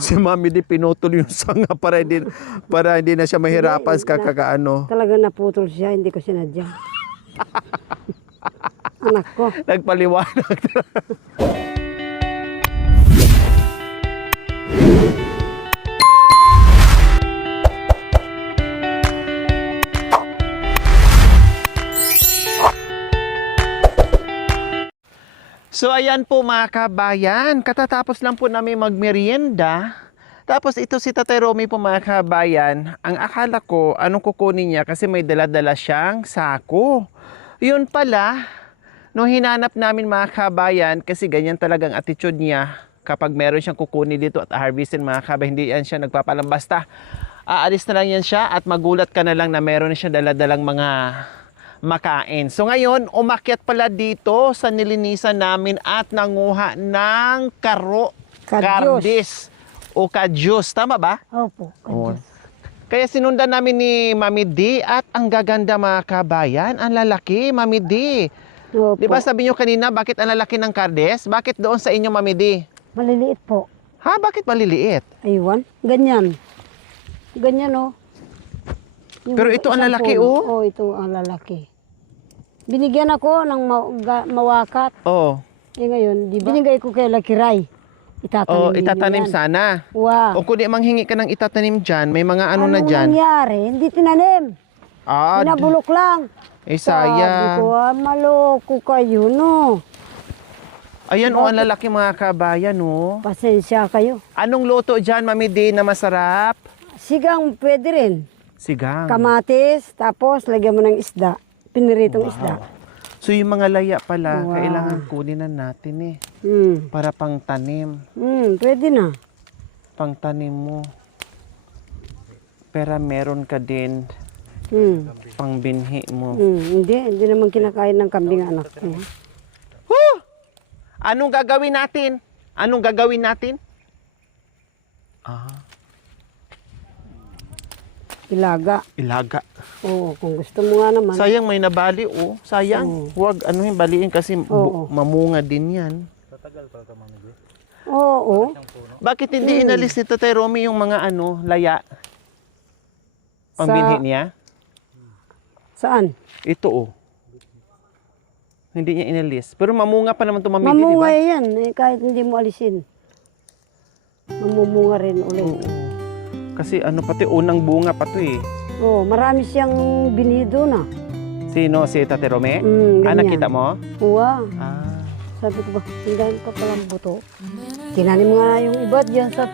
Si Mami di pinutol yung sanga para hindi na siya mahirapan sa kakakaano. Talaga naputol siya, hindi ko sinadya. Anak ko. Nagpaliwanag. So ayan po mga kabayan, katatapos lang po namin magmerienda. Tapos ito si Tatay Romy po mga kabayan, ang akala ko anong kukunin niya kasi may dala-dala siyang sako. Yun pala, nung hinanap namin mga kabayan, kasi ganyan talagang attitude niya kapag meron siyang kukunin dito at harvestin mga kabayan, hindi yan siya nagpapalambasta. Aalis na lang yan siya at magulat ka na lang na meron na siya dala-dalang mga makain. So ngayon, umakyat pala dito sa nilinisan namin at nanguha ng kardis o kadyos. Tama ba? Opo, kadyos. Kaya sinundan namin ni Mami D at ang gaganda mga kabayan. Ang lalaki, Mami D. Opo. Di ba sabi nyo kanina, bakit ang lalaki ng kardis? Bakit doon sa inyo, Mami D? Maliliit po. Ha? Bakit maliliit? Aywan. Ganyan. Ganyan oh. Pero ito ang lalaki oh. Oo, ito ang lalaki. Binigyan ako ng mawakat. Oo. Eh ngayon, binigay ko kay Lucky Ray. Itatanim itatanim yan. sana. Wow. O kung di manghingi ka ng itatanim dyan, may mga ano na Anong dyan. nangyari? Hindi tinanim. Pinabulok lang. Sayang. Sabi ko, maloko kayo, no? Ayan o, ang lalaki mga kabayan o. Pasensya kayo. Anong luto dyan, Mami D, na masarap? Sigang pwede rin. Sigang. Kamatis, tapos lagyan mo ng isda. Piniritong isda. So yung mga laya pala, kailangan kunin na natin eh. Para pang tanim. Pwede na. Pang tanim mo. Pero meron ka din pang binhi mo. Hindi naman kinakain ng kambing anak ko. Anong gagawin natin? Anong gagawin natin? Ilaga. Ilaga. Oo, kung gusto mo nga naman. Sayang may nabali oh. Sayang. Huwag baliin kasi mamunga din yan. Tatagal pa ka, Mami D. Oo. Bakit hindi inalis ni Tatay Romy yung mga laya? Pambinhi niya? Saan? Ito oh. Hindi niya inalis. Pero mamunga pa naman ito, Mami D, di ba? Mamunga yan. Kahit hindi mo alisin. Mamumunga rin ulit. Kasi pati unang bunga pa to eh. Oo, marami siyang binido na. Sino? Si Tatay Romy? Ganyan. Nakita mo? Wow. Ah. Sabi ko ba, ang dami pa palang buto. Tinanim nga yung iba dyan sa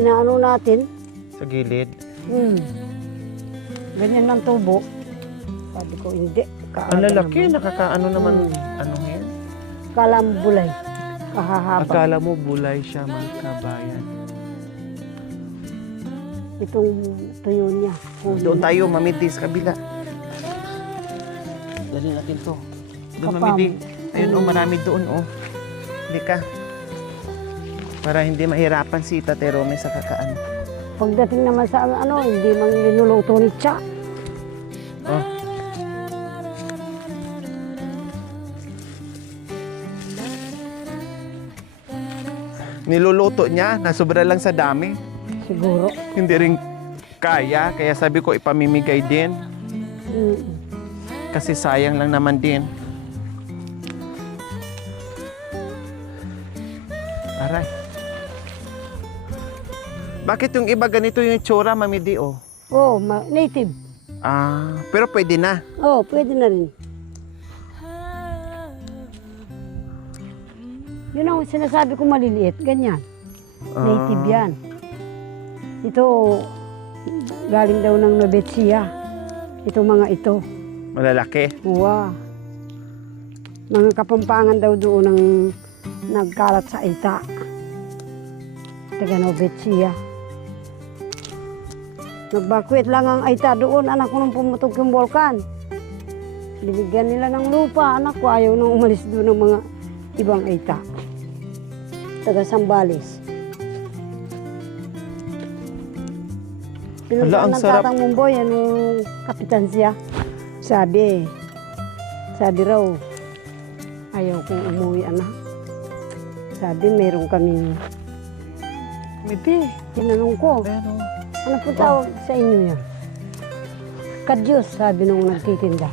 inaano natin. Sa gilid. Ganyan ng tubo. Sabi ko, hindi. Ang lalaki, nakakaano naman, yan? Kala mo bulay. Kahahaba. Akala mo bulay siya, mga kabayan. Itong tuyo niya. Doon tayo, Mami D, sa kabila. Dali natin to. Doon, Mami D. Ayun, marami doon, Hindi ka. Para hindi mahirapan si Tatay Romy sa kakaano. Pagdating naman sa hindi man niluluto ni Cha. Niluluto niya, nasobra lang sa dami. Siguro. Hindi rin kaya sabi ko ipamimigay din. Kasi sayang lang naman din. Aray. Bakit yung iba ganito yung itsura, Mami D, oh? Oo, native. Pero pwede na. Oo, pwede na rin. Yun ang sinasabi ko maliliit, ganyan. Native yan. Ito, galing daw ng Novetsia. Ito mga ito. Malalaki. Wow. Mga kapampangan daw doon ng nagkalat sa Ita. Taga Novetsia. Nagbakwit lang ang Aita doon, anak ko nung pumutok yung volkan. Binigyan nila ng lupa, anak ko ayaw nang umalis doon ng mga ibang Aita. Taga Sambales. Pinuntaan ng tatang Mumboy, anong kapitan siya. Sabi raw, ayaw kong umuwi anak. Sabi meron kaming Midi. Tinanong ko, Pero, ano po tawag sa inyo yan? Kadyos, sabi nung nagtitinda.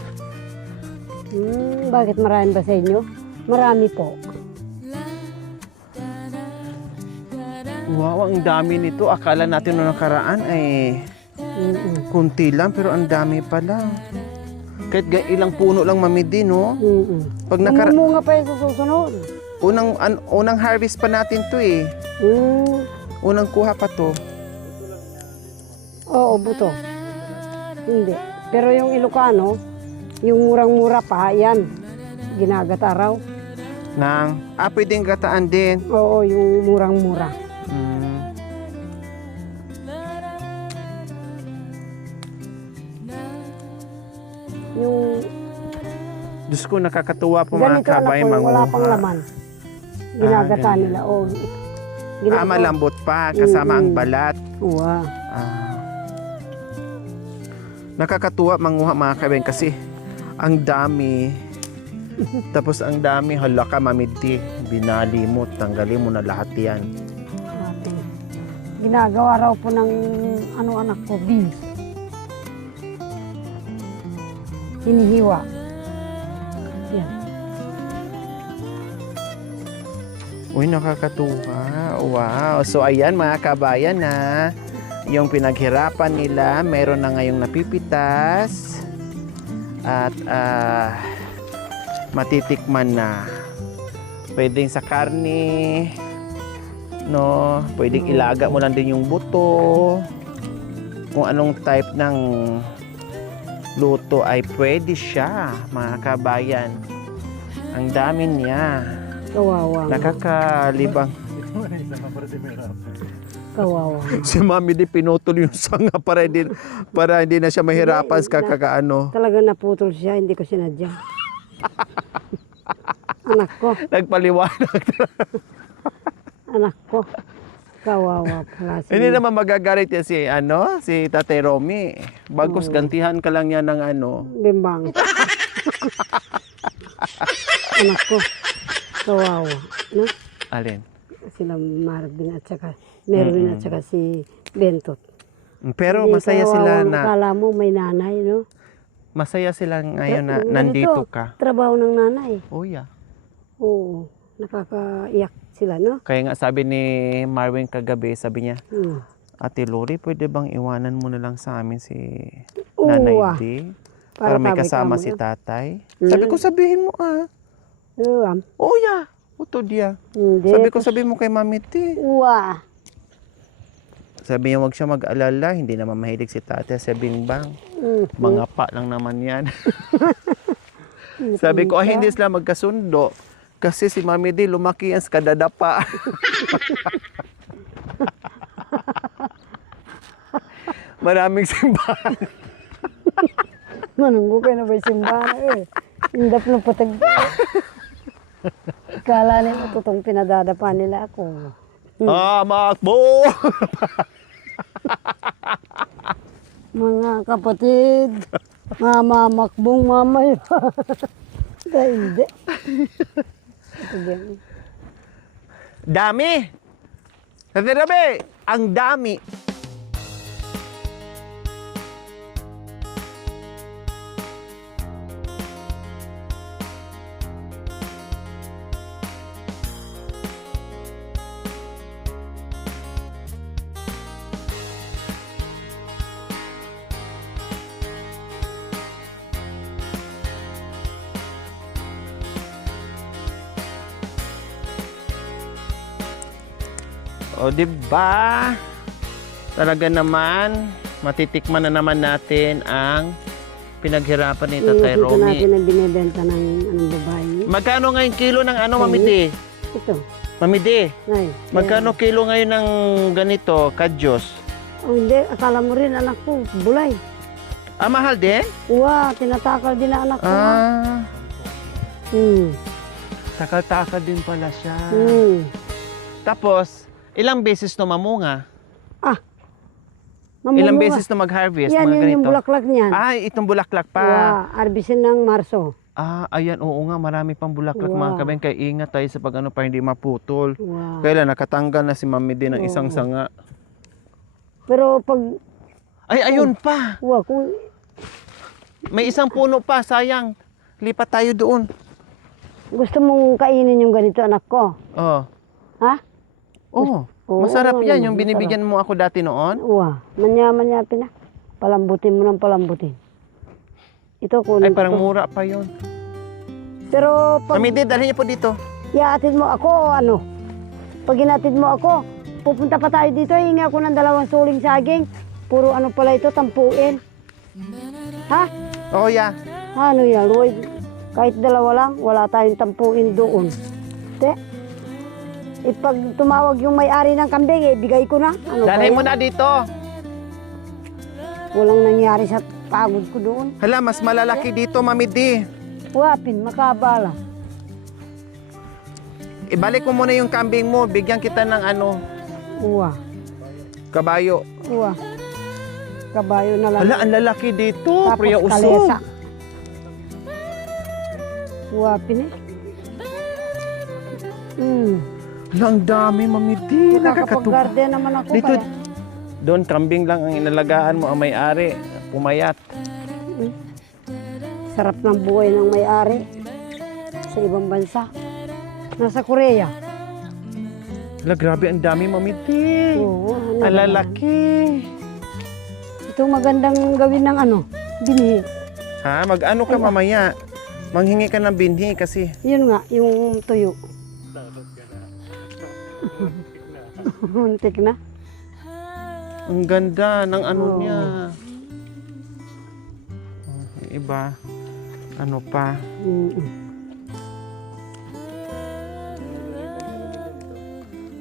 Bakit marami ba sa inyo? Marami po. wow, ang dami nito. Akala natin nung nakaraan ay kunti lang, pero ang dami pala. Kahit ilang puno lang mamidi, no? Pag Mamunga pa yung susunod. unang harvest pa natin to eh. Unang kuha pa to. Oo, buto. Hindi. Pero yung Ilocano, yung murang-mura pa, yan. Ginagata raw. Pwedeng gataan din. Oo, yung murang-mura. Yung Diyos ko, nakakatuwa po mga ganito anak kabay. ko, wala pang manguha. laman. Ginagata ganyan. nila. Oo. Malambot pa, kasama ang balat. Uwa. Nakakatuwa manguha mga kabay kasi ang dami. Tapos ang dami, hala ka mamidi. Binali mo, tanggalin mo na lahat yan. Ate. Ginagawa raw po ng anak ko, beans. Hinihiwa. Yan. Uy, nakakatuwa. Wow. So, ayan mga kabayan na yung pinaghirapan nila, meron na ngayong napipitas at matitikman na. Pwedeng sa karne, no? Pwedeng ilaga mo lang din yung buto. Kung anong type ng luto ay pwede siya, mga kabayan. Ang dami niya. Kawawa. Nakakalibang. Kawawa. Si Mami di pinutol yung sanga para hindi na siya mahirapan sa kakakaano. Talaga naputol siya, hindi ko sinadya. Anak ko, Nagpaliwanag. anak ko. Kawawa pala siya. Hindi naman magagalit yan si Tatay Romy. Bagkus gantihan ka lang yan ng Bimbang. Anak ko. Kawawa. No? Alin? Sila Marvin at saka Merwin at saka si Bentot. Pero Hindi, masaya sila kawawa. na Akala mo may nanay, no? masaya sila ngayon na Ganito, nandito ka. Trabaho ng nanay. Oh yeah. Oo. Nakakaiyak sila, no? Kaya nga sabi ni Marvin kagabi, sabi niya, Hmm. Ate Lori, pwede bang iwanan mo na lang sa amin si Oo, Nanay ah. D? Para may tabi kasama ka mo, si no? tatay. Sabi ko, sabihin mo Uwa. Oh yeah. Utod ya. Hindi. Sabi mo kay Mami T. Uwa. Sabi niya, huwag siya mag-alala. Hindi naman mahilig si tatay sa bingbang. Mga pa lang naman yan. Sabi ko, hindi sila magkasundo. Kasi si Mami D, lumaki yan sa kadadapa. Maraming simbahan. Manunggo kayo na ba yung simbahan eh. Indap na patag. Kala nila tutong pinadadapa nila ako. Makbo! Mga kapatid, mamamakbong mamay. Dahil hindi. Ito din. Dami! Sabi Rabi, ang dami. O, diba? Talaga naman, matitikman na naman natin ang pinaghirapan ni Tatay Dito natin Romy. ang binibenta ng anong babae. Magkano ngayon kilo ng Mami D? Ito. Mami D, Ay. magkano kilo ngayon ng ganito, kadyos? Oh, hindi. Akala mo rin anak ko, bulay. Mahal din? Uwa, tinatakal din na anak ko. Takal-takal din pala siya. Tapos, ilang beses to mamunga? Ilang beses to mag-harvest? Yan, mga yan ganito? yung bulaklak niyan. Itong bulaklak pa. Uwa, arbisin ng Marso. Ayan, oo nga, marami pang bulaklak mga Wow. kabayan. Kaya ingat tayo sa pag ano para hindi maputol. Wow. Kailan nakatanggal na si Mami din ng isang Oo. sanga. Pero pag, Ay, ayun pa. kung May isang puno pa, sayang. Lipat tayo doon. gusto mong kainin yung ganito, anak ko. Oh. Ha? Oh. Oo, Masarap yan. Yung masarap. binibigyan mo ako dati noon. Manya-manyapin na. Palambutin mo ng palambutin. Ito, Ay, kunin ko parang to. mura pa yun. Pero pag Mami, dalhin niyo po dito. iatid mo ako o ano, pag inatid mo ako, pupunta pa tayo dito, hingi ako ng 2 suling saging. Puro ano pala ito, tampuin. Ha? Oh, yeah. Ano yan, Lloyd? Kahit 2 lang, wala tayong tampuin doon. Te, pag tumawag yung may-ari ng kambing, bigay ko na. Ano ba Dalhin mo yan? na dito. Walang nangyari sa pagod ko doon. Hala, mas malalaki dito, Mami D. Wapin, makabala. Ibalik mo muna yung kambing mo. Bigyan kita ng ano, Uwa, kabayo. uwa. Kabayo na lang. Hala, ang lalaki dito. Tapos Priya usog. kalesa. Wapin eh. Hala, ang dami, Mami D. Nakakatuwa. Nakakapag-garden naman ako. Dito, Kaya, doon, kambing lang ang inalagaan mo, ang may-ari. Pumayat. sarap ng buhay ng may-ari sa ibang bansa. Nasa Korea. Hala, grabe, ang dami, Mami D. Oo, ano Ang ba lalaki. yan? Ito magandang gawin ng ano, binhi. Ha? Mag-ano ka mamaya? Manghingi ka ng binhi kasi. Yun nga, yung tuyo. Muntik na. Ang ganda ng ano Oo. niya. Yung iba, ano pa.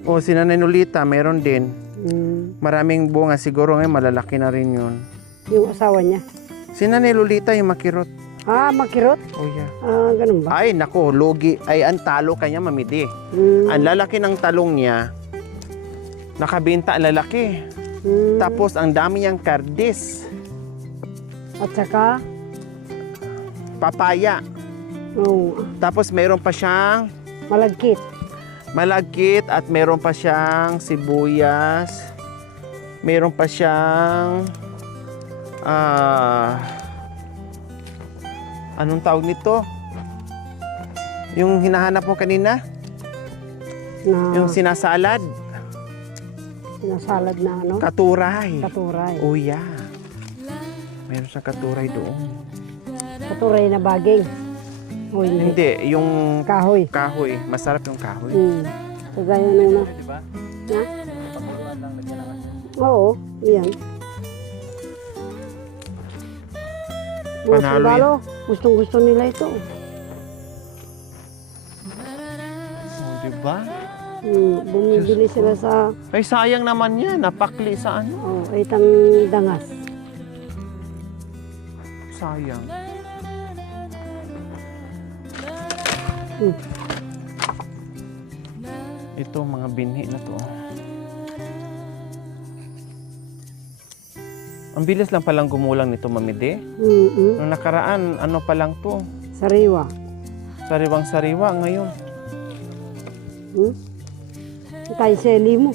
O, si Nanay Nolita, meron din. Maraming bunga, siguro ngayon malalaki na rin yun. Yung asawa niya. Si Nanay Lolita, yung makirot. Makirot? Oh, yeah. Ganun ba? Ay, nako, logi. Ay, ang talo kanya, mamidi. Ang lalaki ng talong niya, nakabenta ang lalaki. Tapos, ang dami niyang kardis. At saka, Papaya. Tapos, meron pa siyang malagkit. malagkit at meron pa siyang sibuyas. Meron pa siyang anong tawag nito? Yung hinahanap mo kanina? Na Yung sinasalad? sinasalad na ano, Katuray. katuray. Oh yeah. Meron siyang katuray doon. Katuray na baging. Uy, Hindi, yung kahoy. kahoy. Masarap yung kahoy. Kagaya na na. Ha? Oo, yan. Mga Panalo sundalo, gustong-gusto nila ito. Oh, diba? Bumibili sila sa Ay, sayang naman yan. Napakli sa ano. itang dangas. Sayang. Ito, mga binhi na to. Ang bilis lang palang gumulang nito, Mamide. Nung nakaraan, ano pa lang to? Sariwa. Sariwang-sariwa ngayon. Tayo seli mo.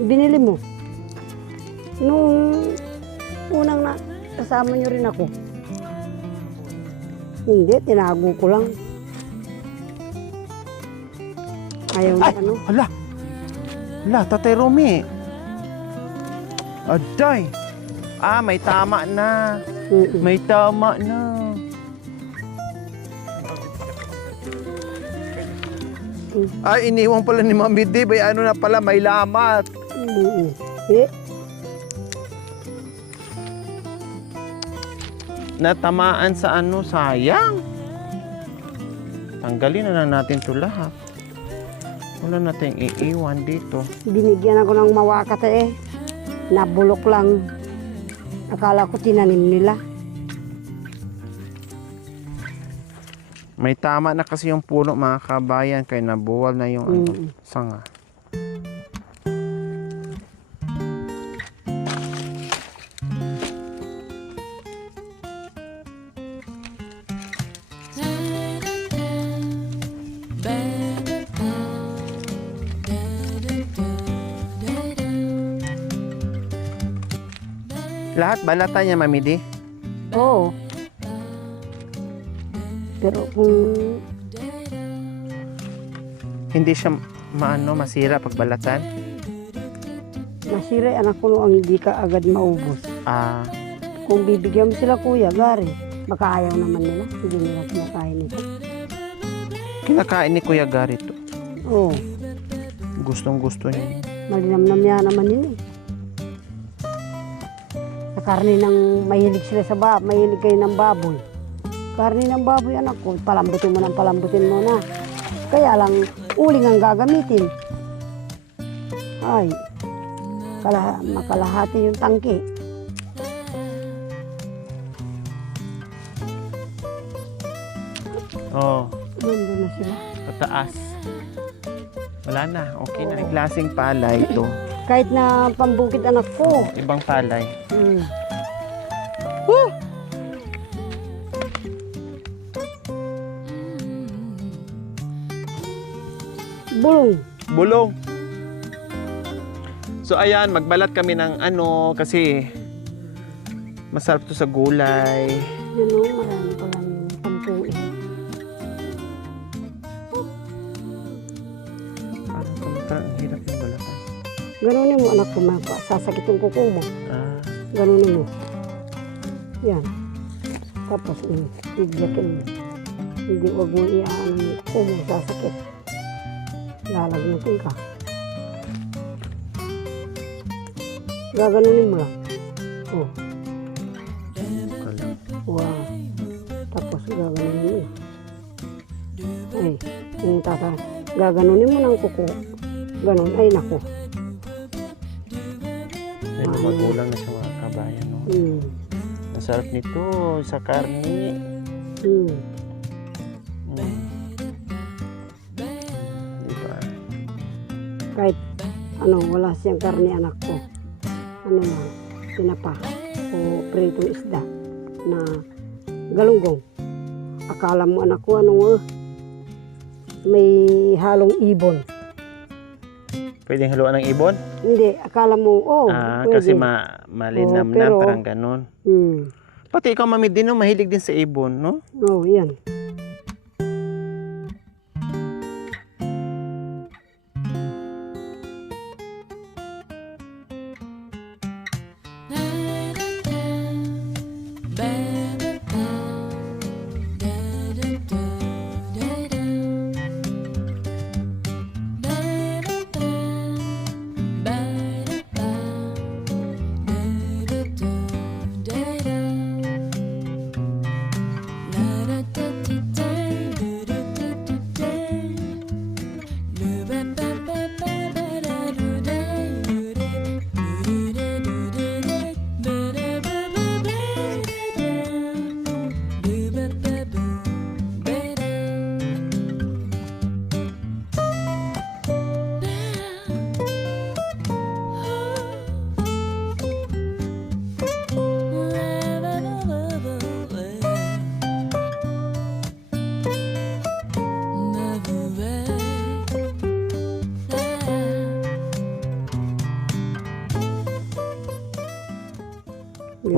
Binili mo. Nung unang kasama nyo rin ako. Hindi, tinago ko lang. Ayaw na Ay! ano. Hala! Hala, Tatay Romy. Aday! May tama na. May tama na. Ay, iniwan pala ni Mami D. Bay, ano na pala, may lamat. Natamaan sa ano, sayang. Tanggalin na lang natin ito lahat. Wala natin iiwan dito. Binigyan ako ng mawakat Nabulok lang. Akala ko tinanim nila. May tama na kasi yung puno, mga kabayan, kaya nabuwal na yung ano, sanga. Lahat balata niya, Mami Di? Oo. Pero kung Hindi siya masira pag balatan? masira anak ko no, ang hindi ka agad maubos. Ah, Kung bibigyan mo sila kuya, gari, baka ayaw naman nila. Hindi nila kumakain nito. kinakain ni Kuya Gary to. Oo. Gustong gusto niya. Malinamnam yan naman nila eh. Sa karne ng mahilig sila sa mahilig kayo ng baboy. Karne ng baboy anak ko, palambutin mo na. Kaya lang, uling ang gagamitin. Ay, makalahati yung tangke. Oh, Nandun na sila. pataas. Wala na, okay na. Yung klaseng palay ito. Kahit na pambukid anak ko. Ibang palay. Hmm. Bulong. Bulong. So ayan, magbalat kami ng kasi masarap to sa gulay. Yun o, marami palang pampuin. Parang ang hirap yung balatan. Ganunin mo anak ko, sasakit yung kuko mo. Ah, Ganunin mo. Yan. Tapos, tigiyakin mo. Hindi, wag mo iaan yung kuko mo, sasakit. Lalagnatin ka. Gaganunin mo lang. Oh, kala. wow. Tapos, gaganunin mo. Ay, yung gaganunin mo ng kuko. Ganun, ay naku. May magulang na siya mga kabayan. No? Hmm. Masarap nito sa karne. Hmm. Diba? Kahit wala siyang karne anak ko. Lang, tinapa o pritong isda na galunggong. Akala mo anak ko may halong ibon. Pwedeng haluan ng ibon? Hindi, akala mo, pwede. Kasi malinam na, pero- parang ganun. Hmm. Pati ikaw, Mami Di, no? Mahilig din sa ibon, no? Oh, yan.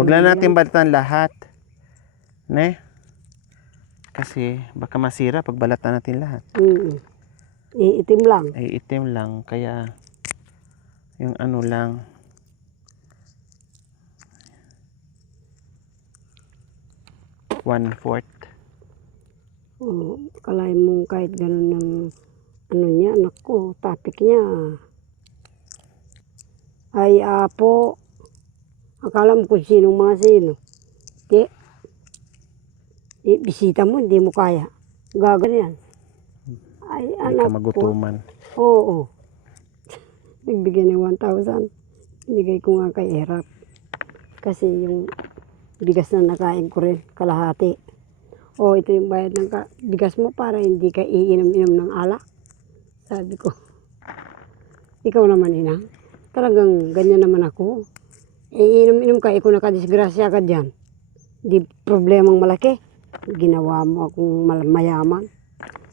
Huwag lang natin balatan lahat. Ne? Kasi baka masira pag balatan natin lahat. Iitim lang. Ay itim lang, kaya yung lang. One-fourth. Oh, kalay mo kahit ganun ng niya, anak ko, topic niya. Ay, apo. Akala mo kung sinong mga sino. Bisita mo, hindi mo kaya. Gagawin yan. Ay, Hindi anak ka magutuman. ko. Oo. Nagbigay ng 1,000. Binigay ko nga kay Erap. Kasi yung bigas na nakain ko rin, kalahati. Ito yung bayad ng bigas mo para hindi ka iinom-inom ng alak. Sabi ko, ikaw naman inang, talagang ganyan naman ako. Iinom-inom ka, ikaw nakadisgrasya ka dyan. Di problemang malaki. Ginawa mo akong mayaman.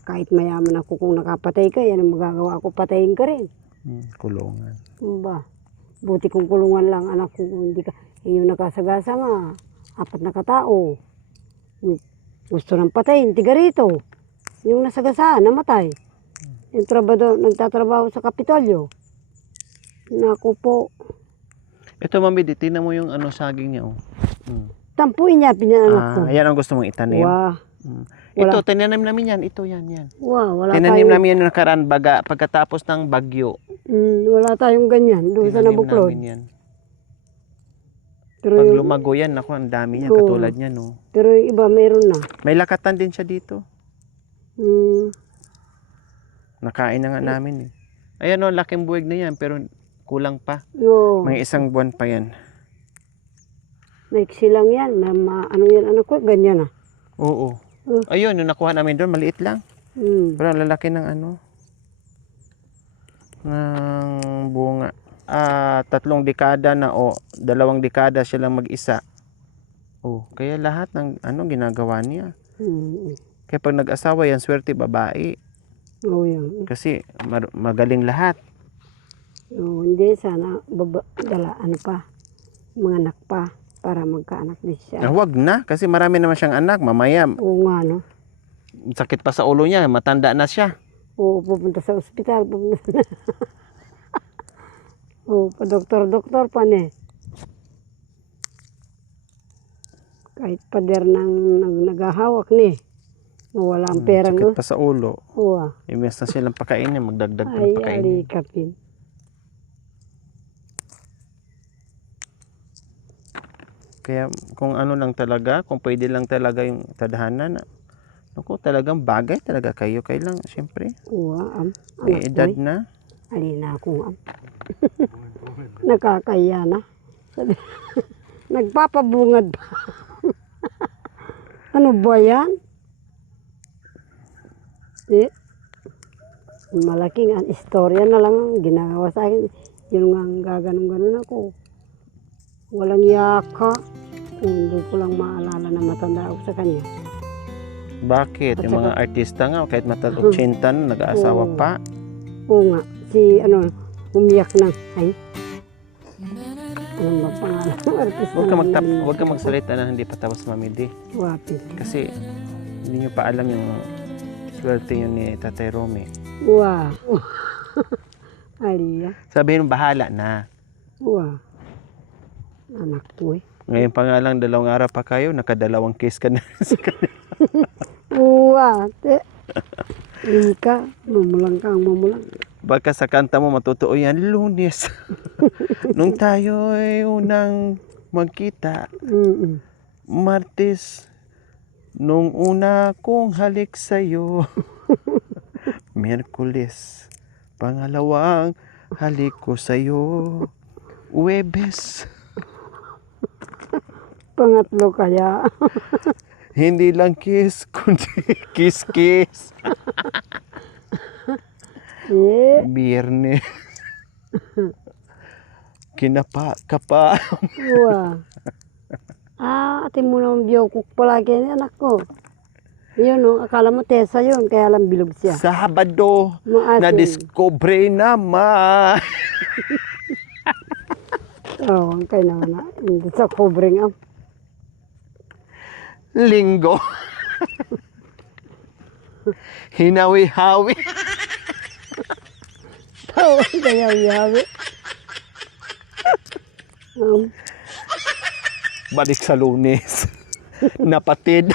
Kahit mayaman ako kung nakapatay ka, yan ang magagawa ko, patayin ka rin. Kulungan. Ba? Buti kung kulungan lang anak ko, hindi ka, yung nakasagasa nga, 4 na katao. Yung gusto ng patayin, tiga rito. Yung nasagasaan, namatay. Yung nagtatrabaho sa Kapitolyo. Naku po, Ito, Mami, di, tingnan mo yung saging niya, oh. tampuin niya, pinaanak ko. Yan ang gusto mong itanim. Wah, Ito, tinanim namin yan. Ito, yan. wala Tinanim tayong, namin yan yung nakaraan pagkatapos ng bagyo. wala tayong ganyan doon sa Tinanim Nabuklod. namin yan. Pero Pag yung, lumago yan, naku, ang dami niya, Oo. katulad niya, no. pero yung iba mayroon na. May lakatan din siya dito. Mm, Nakain na nga namin, eh. Ayan, oh, laking buwig na yan, pero kulang pa. yo, May 1 buwan pa yan. naiksi lang yan. Ano yan, anak ko, ganyan ah. Oo. Oh. Ayun, yung nakuha namin doon, maliit lang. Mm. Pero ang lalaki ng ng bunga. 3 dekada na o 2 dekada siya lang mag-isa. Oh, kaya lahat ng ginagawa niya. Mm. Kaya pag nag-asawa yan, swerte babae. Oo yan. Kasi magaling lahat. Oo, hindi, sana ano pa, mga anak pa, para magkaanak din siya. Wag na, kasi marami naman siyang anak. Mamaya, Oo nga, no? sakit pa sa ulo niya, matanda na siya. Oo, pupunta sa ospital. Oo, pa doktor pa ne. Kahit pader nang naghahawak ni. Wala ang perang Sakit no? pa sa ulo. Oo ah. Imbes na silang pakainin, magdagdag pa Ay, ng pakainin. alikapin. Kaya kung ano lang talaga, kung pwede lang talaga yung tadhana na, ako talagang bagay talaga kayo. Kailang, siyempre, Oo may anak edad ko. na. Alina ako nakakaya na. Nagpapabungad pa. Ano ba yan? Malaking istorya na lang ang ginagawa sa akin. Yun nga ang gaganon-ganon ako. Walang yaka. Kung hindi ko lang maalala na matanda ako sa kanya. Bakit? At Yung mga saka- artista nga, kahit mata 80 na, nag-aasawa Oo. pa. Oo nga, si umiyak na. Ay, ano ba pangalan ng artista? Huwag ka magsalita na hindi pa tapos, Mami D. Wapit. Kasi hindi nyo pa alam yung swerte yun ni Tatay Romy. Wow. Aliya. Sabihin mo, bahala na. Wow. Anak ko eh. Ngayon pa nga lang, 2 araw pa kayo, nakadalawang case ka na sa kanila. Wow. Ika, mamulang kang mamulang. Baka sa kanta mo matutuo yan, Lunes. Nung tayo ay unang magkita, Mm-mm. Martes, nung una kong halik sa'yo. Miyerkules, pangalawang halik ko sa'yo. Huwebes, Pangatlo kaya. hindi lang kiss, kundi kiss-kiss. Yeah. Biyernes, kinapa ka pa. Wow. Atin mo naman biyokok palagi ni anak ko. Yun no, akala mo tesa yun, kaya lang bilog siya. Sabado, Maasin. na-discover naman. Oo, ang kayo naman na. Hindi sa covering up. Linggo. Hinawi-hawi. Oo, kaya yabi. Balik sa Lunes. Napatid.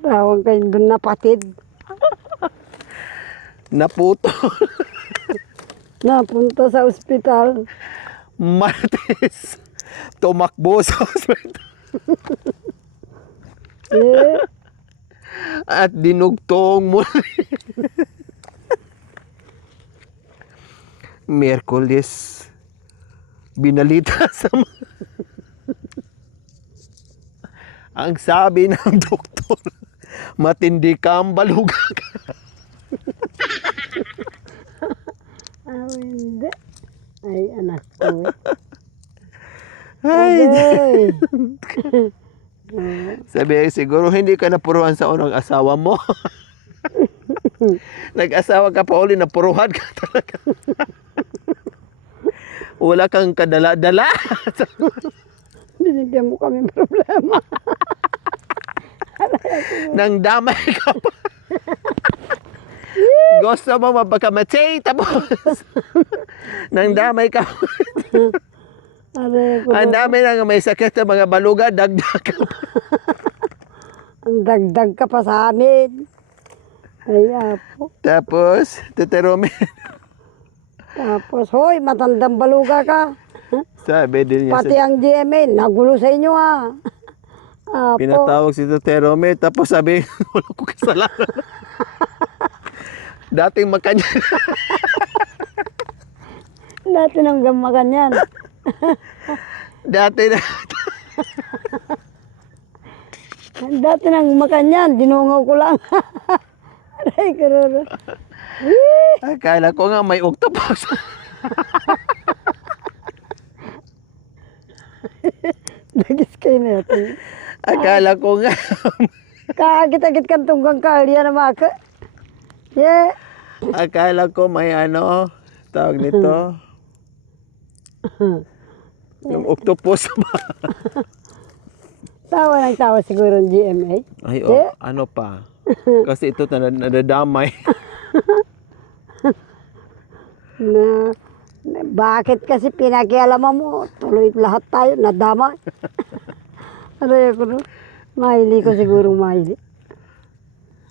Tawag kayo doon napatid. Naputo. Napunta sa ospital. Martes. Tumakbo sa hospital. Eh, At dinugtong muli. Miyerkules. Binalita sa ang sabi ng doktor, matindi kang balugag. hindi. Ay, anak ko. Ay, Ay. sabi siguro hindi ka napuruan sa unang asawa mo. Nag-asawa ka pa uli, napuruhan ka talaga. Wala kang kadala-dala. Binigyan mo kami problema. Nang damay ka pa. Gusto mo mapagkamatay, tapos nang damay ka. Aray ko. Ang dami na may sakit na mga baluga, dagdag ka pa. Ang dagdag ka pa sa amin. Ay, apo. Tapos, Teterome, Tapos, hoy, matandang baluga ka. sabi din niya, Pati ang GMA, nagulo sa inyo ha. Apo. pinatawag si Teterome, tapos sabi, wala ko kasalanan. Dating makanya. Dati nang gamagan yan. Dati na. Dati nang makan yan, dinungaw ko lang. Aray, karoro. Akala ko nga may octopus. Dagis kayo na ito. Akala ko nga. Kakagit-agit kang tunggang kalya na maka. Yeah. Akala ko may ano, tawag nito. Yung octopus ba? Tawa ng tawa siguro ang GMA. Ay, Eh? ano pa? Kasi ito nadadamay. Bakit kasi pinakialaman mo? Tuloy lahat tayo, nadama. Aray ako no? Mahili ko siguro mahili.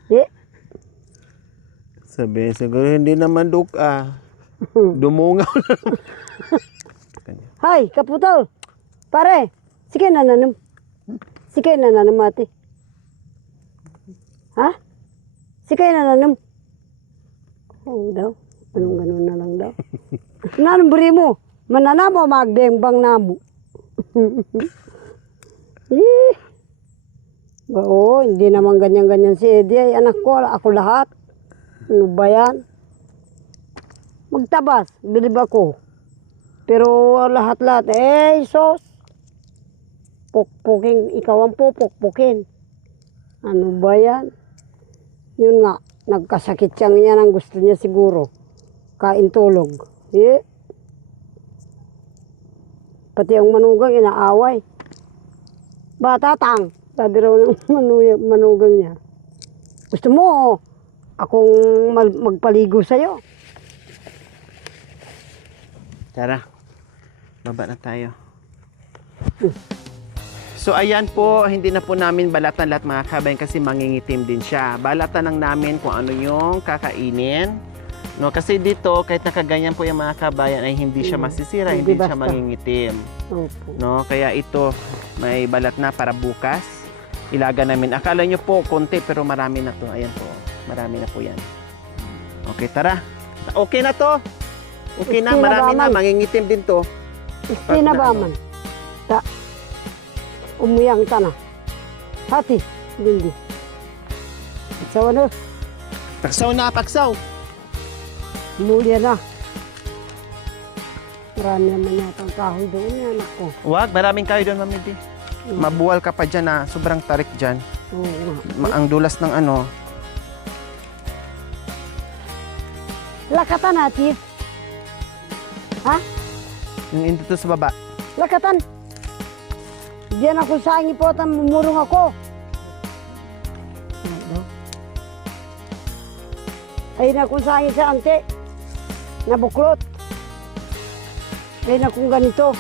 Eh? Sabi, siguro hindi naman duka. Dumungaw na naman. Hay, kaputol. Pare, sige na nanam. Sige na nanam ate. Ha? Sige na nanam. Oo daw. Anong ganun na lang daw. Nanam beri mo. Mananamo magbembang namo. Eh. Oo, hindi naman ganyan-ganyan si Eddie. Ay, anak ko, ako lahat. Ano ba yan? Magtabas, bilib ako. Pero lahat-lahat, sos. Pukpukin, ikaw ang pupukpukin. Ano ba yan? Yun nga, nagkasakit siyang yan ang gusto niya siguro. Kain tulog. Eh? Pati ang manugang inaaway. Batatang, sabi raw ng manugang niya. Gusto mo, akong magpaligo sa'yo. Tara, baba na tayo. So ayan po, hindi na po namin balatan lahat mga kabayan kasi mangingitim din siya. Balatan lang namin kung ano yung kakainin. No, kasi dito, kahit nakaganyan po yung mga kabayan ay hindi siya masisira, Hindi hindi siya basta. mangingitim. Opo. No, kaya ito may balat na para bukas. Ilaga namin. Akala nyo po konti pero marami na to. Ayan po. Marami na po yan. Okay, tara. Okay na to. Okay na, Isti na marami ba, na. man? Mangingitim din to. Isti na ba man? Ta. Umuyang ta na. Hati. Hindi. So ano? Paksaw na, paksaw. Muli na. Marami naman yata ang kahoy doon yan ako. Wag, maraming kayo doon, Mami D. Mabuwal ka pa dyan na sobrang tarik dyan. Oo nga. Ang dulas ng ano. Lakatan natin. Ha? Yung dito sa baba. Lakatan. Diyan ako sa ipotan, mumurong ako. Ano? Ayun ako sa sa ante. Nabuklot. Ayun akong ganito.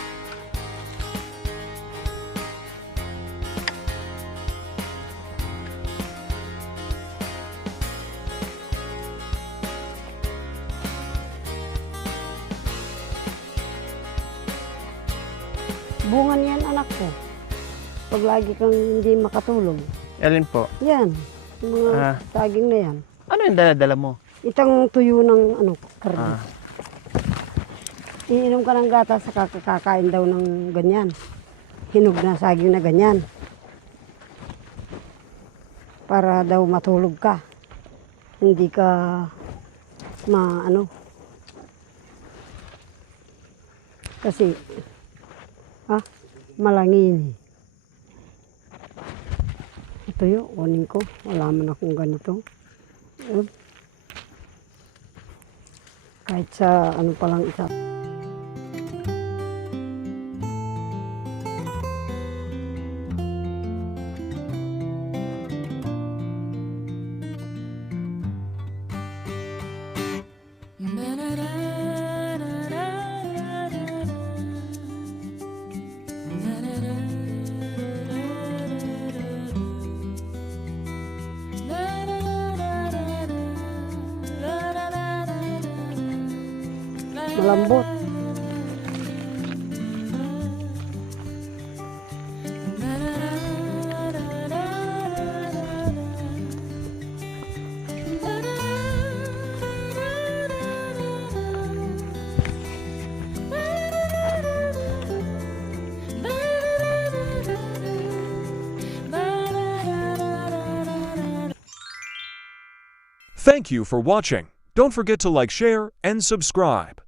Bunga niyan anak ko. Pag lagi kang hindi makatulog. Alin po? Yan. Yung mga Ah. saging na yan. Ano yung dala-dala mo? Itang tuyo ng ano, karne. Ah. Iinom ka ng gatas sa kakain daw ng ganyan. Hinog na saging na ganyan. Para daw matulog ka. Hindi ka kasi malangin. Ito yun, kunin ko. Wala man akong ganito. Kahit sa ano pa lang isa. Malambot. Thank you for watching. Don't forget to like, share, and subscribe.